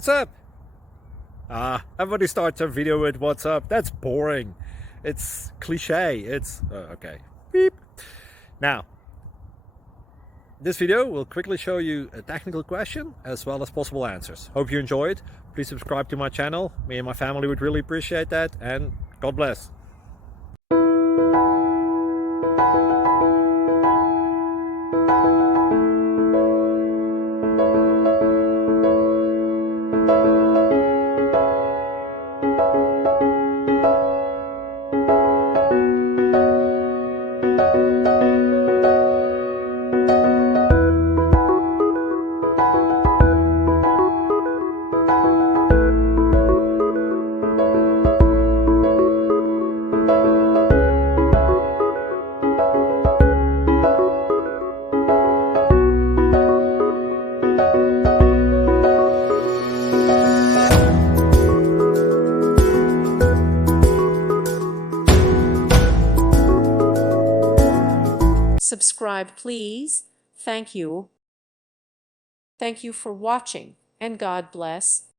what's up? Everybody starts their video with what's up. That's boring. It's cliche. It's okay. Beep. Now, this video will quickly show you a technical question as well as possible answers. Hope you enjoyed. Please subscribe to my channel. Me and my family would really appreciate that, and God bless. Subscribe, please. Thank you. Thank you for watching, and God bless.